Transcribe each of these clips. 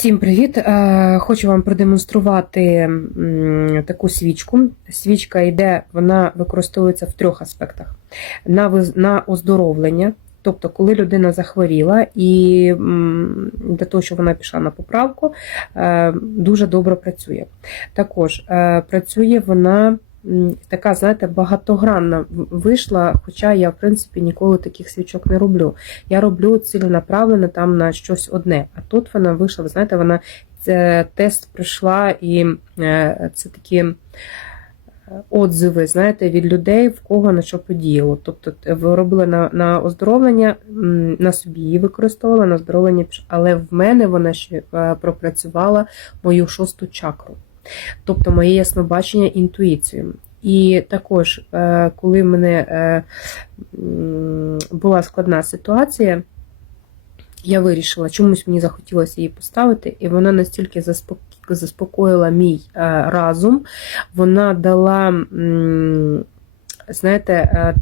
Всім привіт! Е, Хочу вам продемонструвати таку свічку. Свічка йде, вона використовується в трьох аспектах: на, оздоровлення. Тобто, коли людина захворіла, і для того, щоб вона пішла на поправку, е, дуже добре працює. Також е, працює вона така, знаєте, багатогранна вийшла, хоча я, в принципі, ніколи таких свічок не роблю. Я роблю ціленаправлено там на щось одне. А тут вона вийшла, ви знаєте, вона це тест пройшла, і е, це такі е, отзиви, знаєте, від людей, в кого на що подіяло. Тобто робили на, на оздоровлення, на собі її використовувала, на оздоровлення, але в мене вона ще е, пропрацювала мою шосту чакру. Тобто моє яснобачення, інтуїцію. І також, е, коли в мене е, була складна ситуація, я вирішила, чомусь мені захотілося її поставити, і вона настільки заспокоїла мій е, разум, вона дала, знаєте,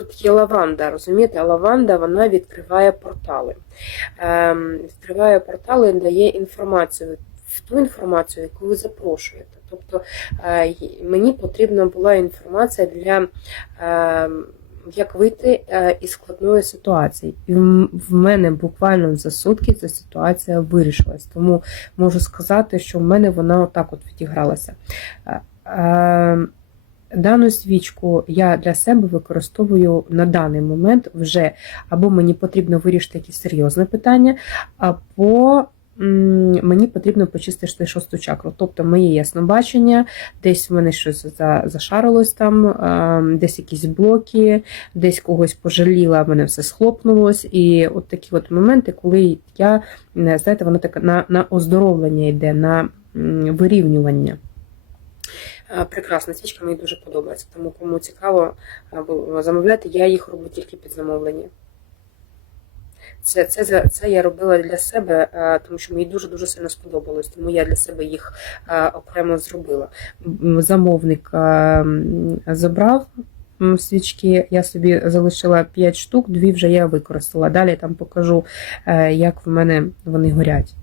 тут є лаванда, розумієте, лаванда вона відкриває портали. Ем, Відкриває портали дає інформацію, в ту інформацію, яку ви запрошуєте. Тобто е, мені потрібна була інформація для. ем, як вийти е, із складної ситуації. І в мене буквально за сутки ця ситуація вирішилась. Тому можу сказати, що в мене вона отак от відігралася. Е, е, Дану свічку я для себе використовую на даний момент вже або мені потрібно вирішити якесь серйозне питання, або мені потрібно почистити шосту чакру. Тобто моє яснобачення, десь в мене щось за- зашарилось там, е, десь якісь блоки, десь когось пожаліла, в мене все схлопнулось. І от такі от моменти, коли я, знаєте, воно таке на, на оздоровлення йде, на вирівнювання. Е, Прекрасна свічка, мені дуже подобається. Тому кому цікаво замовляти, я їх роблю тільки під замовлення. Це, це, це я робила для себе, е, тому що мені дуже-дуже сильно сподобалось, тому я для себе їх е, окремо зробила. Замовник е, забрав свічки, я собі залишила 5 штук, дві вже я використала. Далі там покажу, як в мене вони горять.